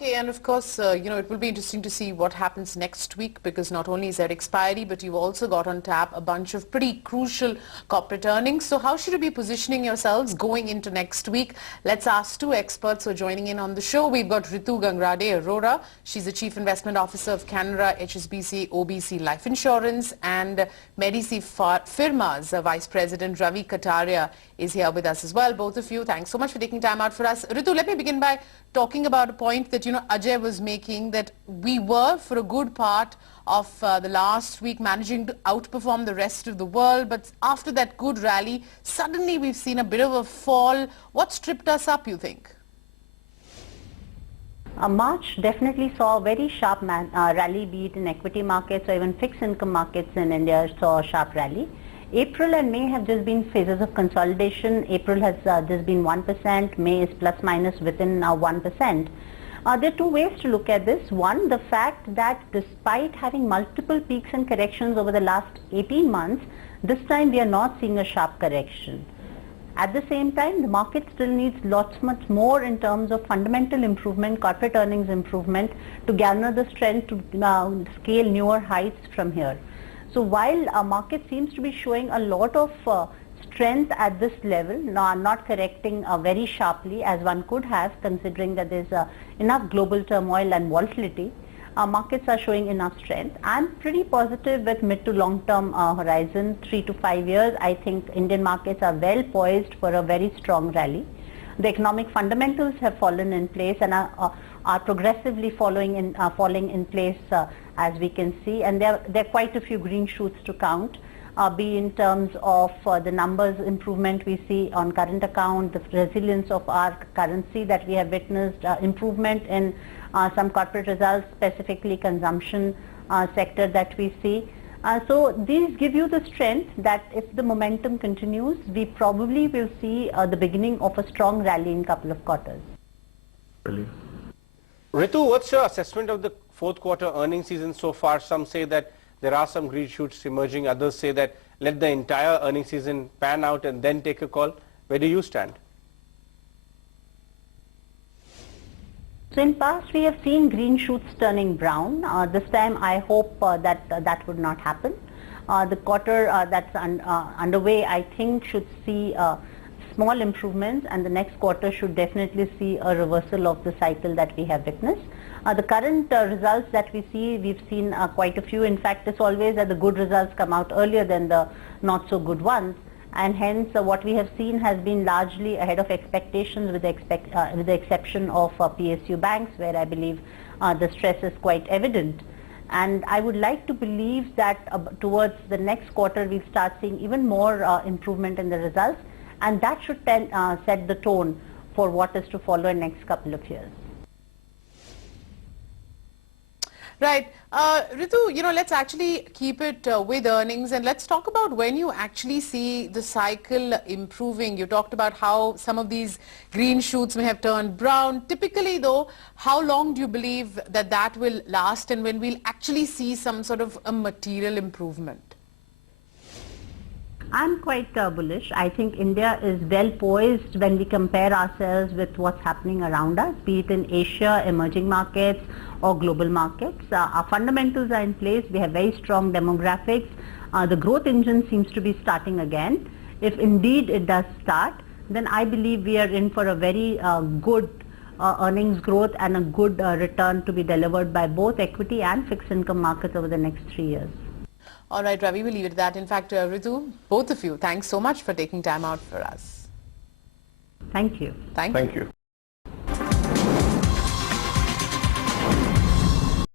Okay, and of course, it will be interesting to see what happens next week, because not only is there expiry, but you've also got on tap a bunch of pretty crucial corporate earnings. So how should you be positioning yourselves going into next week? Let's ask two experts who are joining in on the show. We've got Ritu Arora. She's the Chief Investment Officer of Canara HSBC OBC Life Insurance, and Medici Firma's Vice President Ravi Kataria is here with us as well. Both of you, thanks so much for taking time out for us. Ritu, let me begin by talking about a point that Ajay was making, that we were for a good part of the last week managing to outperform the rest of the world, but after that good rally, suddenly we've seen a bit of a fall. What's tripped us up, you think? March definitely saw a very sharp rally, be it in equity markets or even fixed income markets in India saw a sharp rally. April and May have just been phases of consolidation. April has just been 1%, May is plus minus within 1%. There are two ways to look at this. One, the fact that despite having multiple peaks and corrections over the last 18 months, this time we are not seeing a sharp correction. At the same time, the market still needs much more in terms of fundamental improvement, corporate earnings improvement, to garner the strength to scale newer heights from here. So while our market seems to be showing a lot of strength at this level, not correcting very sharply as one could have, considering that there's enough global turmoil and volatility, our markets are showing enough strength. I'm pretty positive with mid to long term horizon, 3 to 5 years. I think Indian markets are well poised for a very strong rally. The economic fundamentals have fallen in place and are progressively falling in place as we can see, and there are quite a few green shoots to count, be in terms of the numbers improvement we see on current account, the resilience of our currency that we have witnessed, improvement in some corporate results, specifically consumption sector that we see. So these give you the strength that if the momentum continues, we probably will see the beginning of a strong rally in a couple of quarters. Brilliant. Ritu, what's your assessment of the fourth quarter earnings season so far? Some say that there are some green shoots emerging. Others say that let the entire earnings season pan out and then take a call. Where do you stand? So in past we have seen green shoots turning brown. This time I hope that would not happen. The quarter that's underway, I think, should see small improvements, and the next quarter should definitely see a reversal of the cycle that we have witnessed. The current results that we see, we've seen quite a few. In fact, it's always that the good results come out earlier than the not so good ones, and hence what we have seen has been largely ahead of expectations, with the exception of PSU banks, where I believe the stress is quite evident. And I would like to believe that towards the next quarter we'll start seeing even more improvement in the results, and that should set the tone for what is to follow in the next couple of years. Right. Ritu, let's actually keep it with earnings, and let's talk about when you actually see the cycle improving. You talked about how some of these green shoots may have turned brown. Typically though, how long do you believe that will last, and when we'll actually see some sort of a material improvement? I'm quite bullish. I think India is well poised when we compare ourselves with what's happening around us, be it in Asia, emerging markets or global markets. Our fundamentals are in place. We have very strong demographics. The growth engine seems to be starting again. If indeed it does start, then I believe we are in for a very good earnings growth and a good return to be delivered by both equity and fixed income markets over the next 3 years. All right, Ravi, we'll leave it at that. In fact, Ritu, both of you, thanks so much for taking time out for us. Thank you. Thank you.